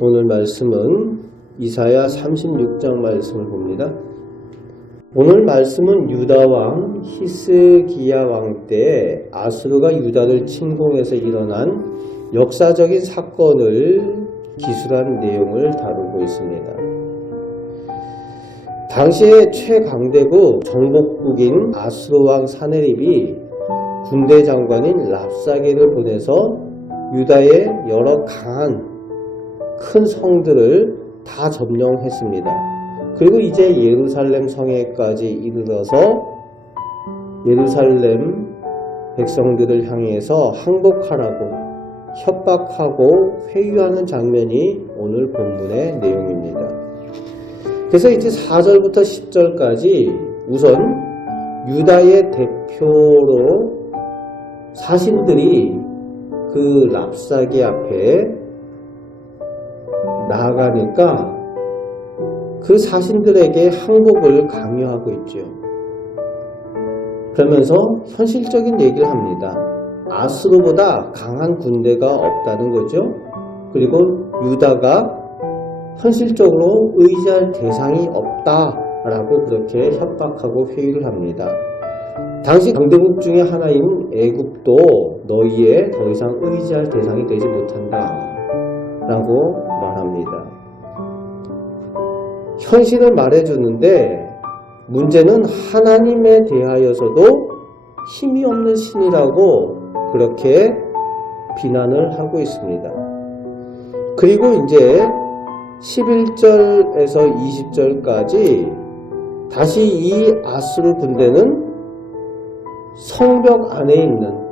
오늘 말씀은 이사야 36장 말씀을 봅니다. 오늘 말씀은 유다왕 히스기야 왕 때 아수르가 유다를 침공해서 일어난 역사적인 사건을 기술한 내용을 다루고 있습니다. 당시에 최강대국 정복국인 아수르 왕 사네립이 군대 장관인 랍사게를 보내서 유다의 여러 강한 큰 성들을 다 점령했습니다. 그리고 이제 예루살렘 성에까지 이르러서 예루살렘 백성들을 향해서 항복하라고 협박하고 회유하는 장면이 오늘 본문의 내용입니다. 그래서 이제 4절부터 10절까지 우선 유다의 대표로 사신들이 그 랍사게 앞에 나아가니까 그 사신들에게 항복을 강요하고 있죠. 그러면서 현실적인 얘기를 합니다. 아수르보다 강한 군대가 없다는 거죠. 그리고 유다가 현실적으로 의지할 대상이 없다라고 그렇게 협박하고 회유를 합니다. 당시 강대국 중에 하나인 애굽도 너희에 더 이상 의지할 대상이 되지 못한다 라고 말합니다. 현실을 말해주는데 문제는 하나님에 대하여서도 힘이 없는 신이라고 그렇게 비난을 하고 있습니다. 그리고 이제 11절에서 20절까지 다시 이 아수르 군대는 성벽 안에 있는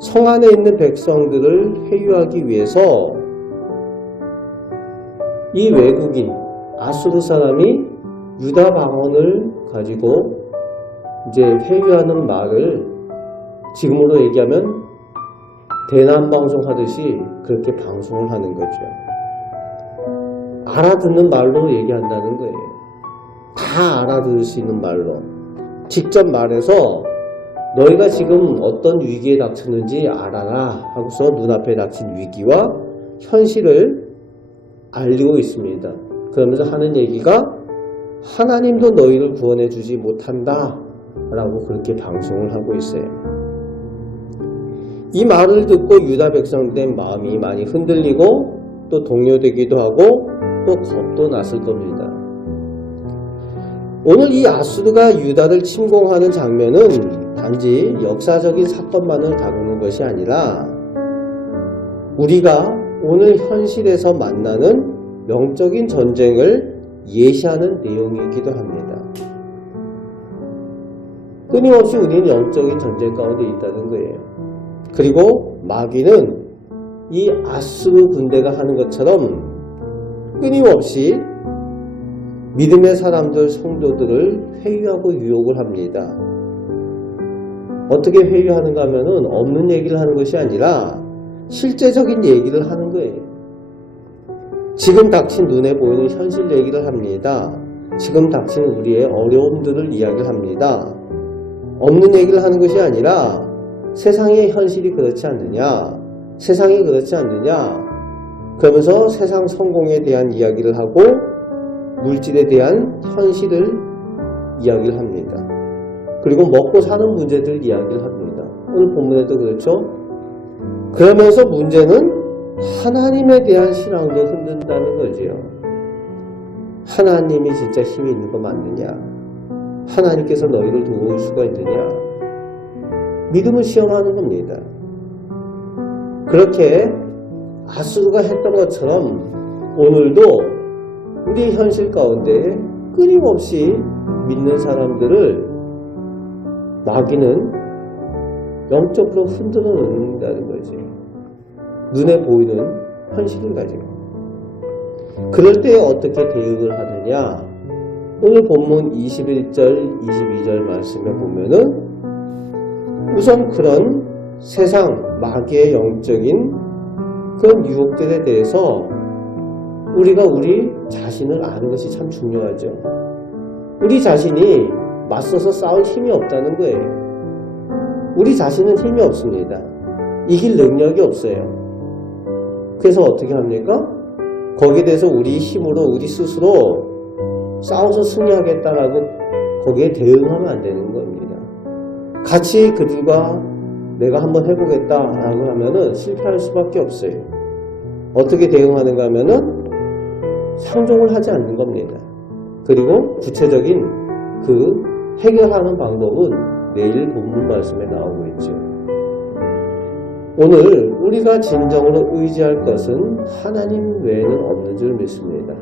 성 안에 있는 백성들을 회유하기 위해서 이 외국인 아수르 사람이 유다 방언을 가지고 이제 회유하는 말을 지금으로 얘기하면 대남 방송하듯이 그렇게 방송을 하는 거죠. 알아듣는 말로 얘기한다는 거예요. 다 알아들을 수 있는 말로 직접 말해서 너희가 지금 어떤 위기에 닥쳤는지 알아라 하고서 눈앞에 닥친 위기와 현실을 알리고 있습니다. 그러면서 하는 얘기가 하나님도 너희를 구원해 주지 못한다 라고 그렇게 방송을 하고 있어요. 이 말을 듣고 유다 백성들의 마음이 많이 흔들리고 또 동요되기도 하고 또 겁도 났을 겁니다. 오늘 이 아수르가 유다를 침공하는 장면은 단지 역사적인 사건만을 다루는 것이 아니라 우리가 오늘 현실에서 만나는 영적인 전쟁을 예시하는 내용이기도 합니다. 끊임없이 우리는 영적인 전쟁 가운데 있다는 거예요. 그리고 마귀는 이 아수르 군대가 하는 것처럼 끊임없이 믿음의 사람들, 성도들을 회유하고 유혹을 합니다. 어떻게 회유하는가 하면은 없는 얘기를 하는 것이 아니라 실제적인 얘기를 하는 거예요. 지금 닥친 눈에 보이는 현실 얘기를 합니다. 지금 닥친 우리의 어려움들을 이야기를 합니다. 없는 얘기를 하는 것이 아니라 세상의 현실이 그렇지 않느냐, 세상이 그렇지 않느냐, 그러면서 세상 성공에 대한 이야기를 하고 물질에 대한 현실을 이야기를 합니다. 그리고 먹고 사는 문제들 이야기를 합니다. 오늘 본문에도 그렇죠. 그러면서 문제는 하나님에 대한 신앙도 흔든다는 거지요. 하나님이 진짜 힘이 있는 거 맞느냐? 하나님께서 너희를 도울 수가 있느냐? 믿음을 시험하는 겁니다. 그렇게 아수르가 했던 것처럼 오늘도 우리의 현실 가운데 끊임없이 믿는 사람들을 마귀는 영적으로 흔들어 놓는다는 거지. 눈에 보이는 현실을 가지고. 그럴 때 어떻게 대응을 하느냐? 오늘 본문 21절, 22절 말씀에 보면은 우선 그런 세상 마귀의 영적인 그런 유혹들에 대해서 우리가 우리 자신을 아는 것이 참 중요하죠. 우리 자신이 맞서서 싸울 힘이 없다는 거예요. 우리 자신은 힘이 없습니다. 이길 능력이 없어요. 그래서 어떻게 합니까? 거기에 대해서 우리 힘으로 우리 스스로 싸워서 승리하겠다라고 거기에 대응하면 안 되는 겁니다. 같이 그들과 내가 한번 해보겠다라고 하면은 실패할 수밖에 없어요. 어떻게 대응하는가 하면은 상종을 하지 않는 겁니다. 그리고 구체적인 그 해결하는 방법은 내일 본문 말씀에 나오고 있죠. 오늘 우리가 진정으로 의지할 것은 하나님 외에는 없는 줄 믿습니다.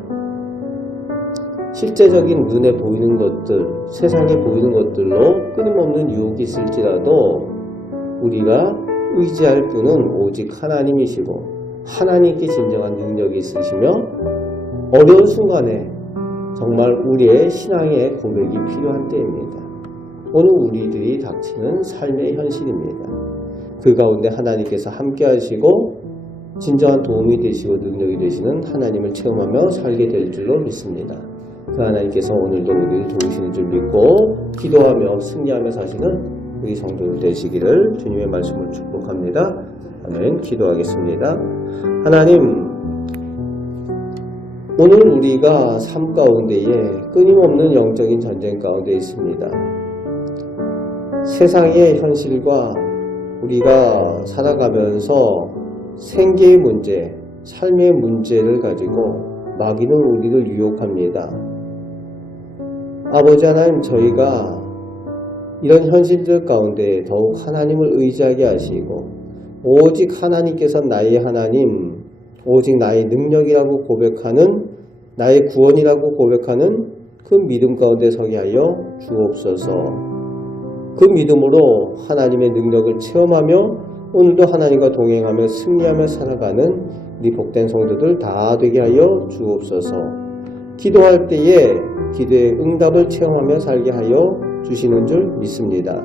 실제적인 눈에 보이는 것들, 세상에 보이는 것들로 끊임없는 유혹이 있을지라도 우리가 의지할 분은 오직 하나님이시고 하나님께 진정한 능력이 있으시며 어려운 순간에 정말 우리의 신앙의 고백이 필요한 때입니다. 오늘 우리들이 닥치는 삶의 현실입니다. 그 가운데 하나님께서 함께 하시고 진정한 도움이 되시고 능력이 되시는 하나님을 체험하며 살게 될 줄로 믿습니다. 그 하나님께서 오늘도 우리를 도우시는 줄 믿고 기도하며 승리하며 사시는 우리 성도들 되시기를 주님의 말씀을 축복합니다. 아멘. 기도하겠습니다. 하나님, 오늘 우리가 삶 가운데에 끊임없는 영적인 전쟁 가운데 있습니다. 세상의 현실과 우리가 살아가면서 생계의 문제, 삶의 문제를 가지고 마귀는 우리를 유혹합니다. 아버지 하나님, 저희가 이런 현실들 가운데 더욱 하나님을 의지하게 하시고 오직 하나님께서 나의 하나님, 오직 나의 능력이라고 고백하는, 나의 구원이라고 고백하는 그 믿음 가운데 서게 하여 주옵소서. 그 믿음으로 하나님의 능력을 체험하며 오늘도 하나님과 동행하며 승리하며 살아가는 우리 복된 성도들 다 되게 하여 주옵소서. 기도할 때에 기도의 응답을 체험하며 살게 하여 주시는 줄 믿습니다.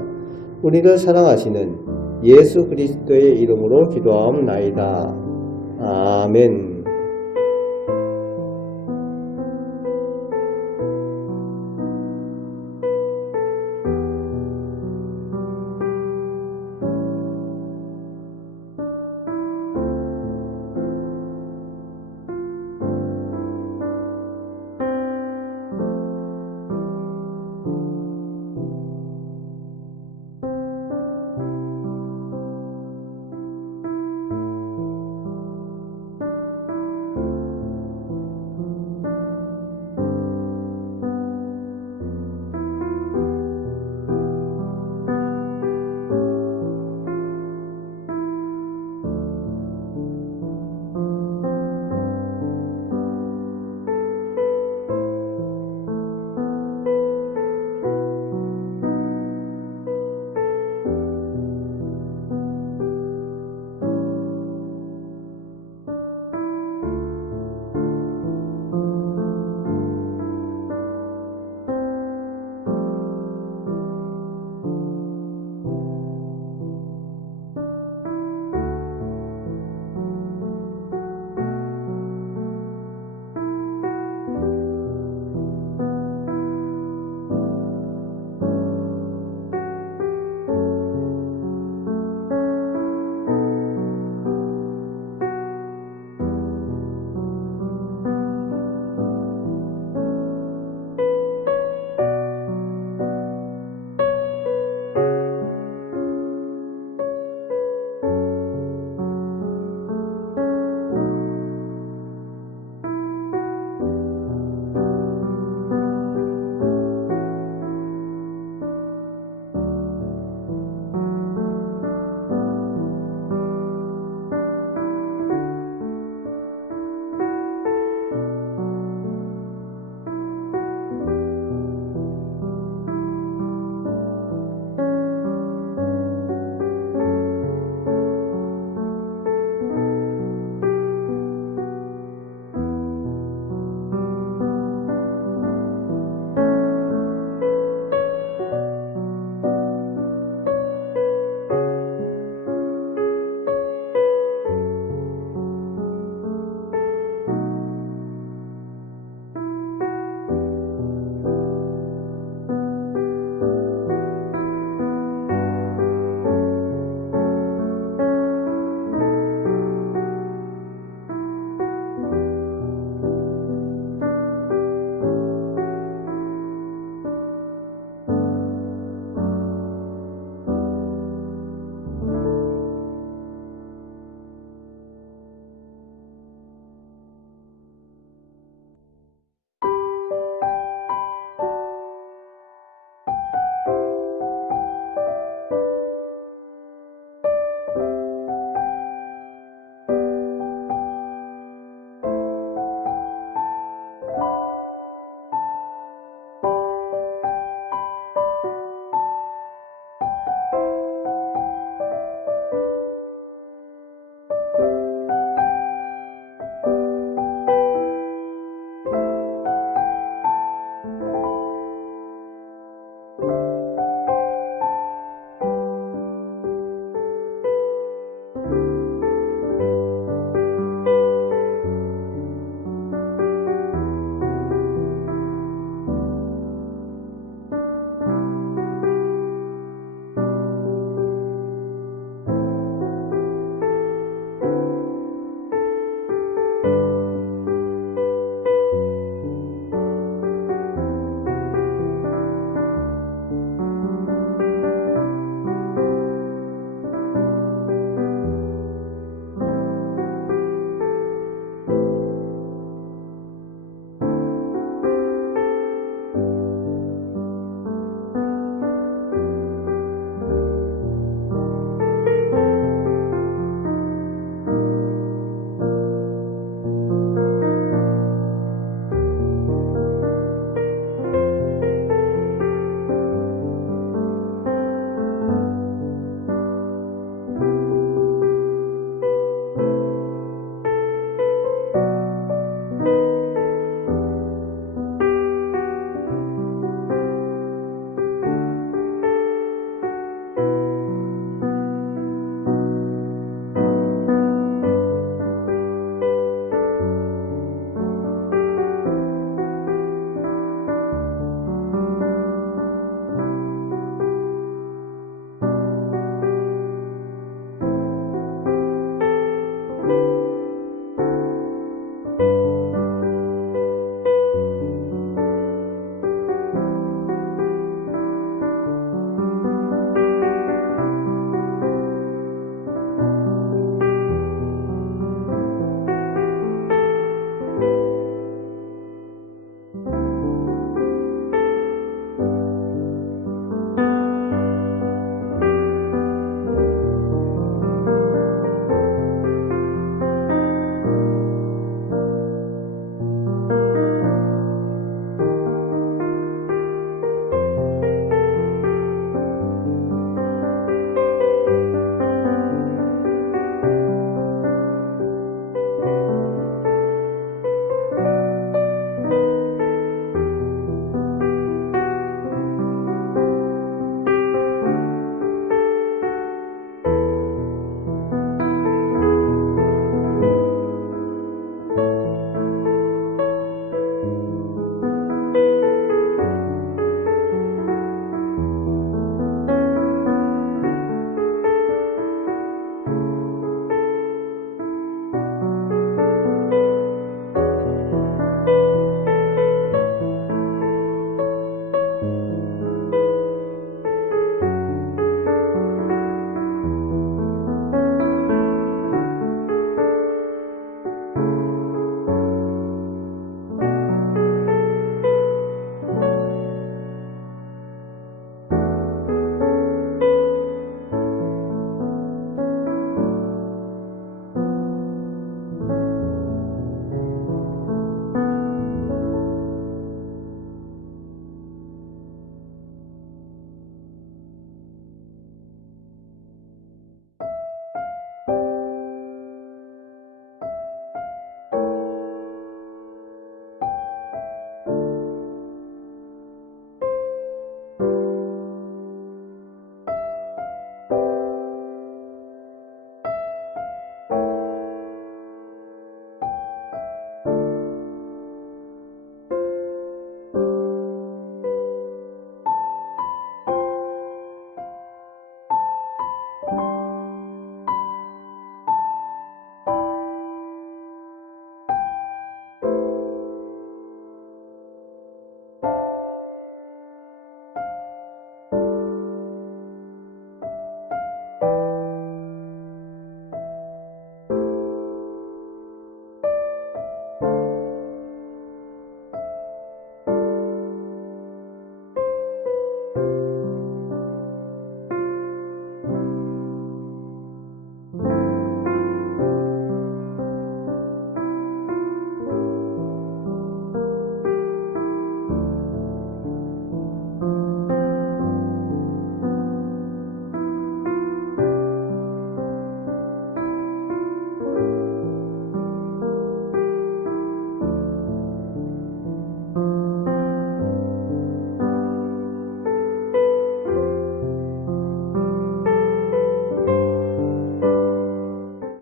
우리를 사랑하시는 예수 그리스도의 이름으로 기도하옵나이다. 아멘.